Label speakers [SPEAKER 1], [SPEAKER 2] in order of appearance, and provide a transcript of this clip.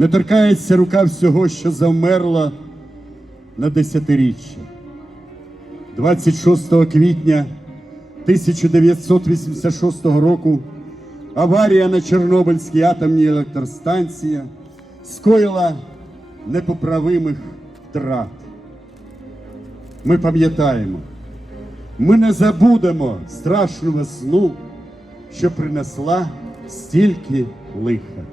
[SPEAKER 1] не торкається рука всього, що завмерла на десятиріччя. 26 квітня 1986 року аварія на Чорнобильській атомній електростанції скоїла непоправимих втрат. Ми пам'ятаємо, ми не забудемо страшну весну, що принесла стільки лиха.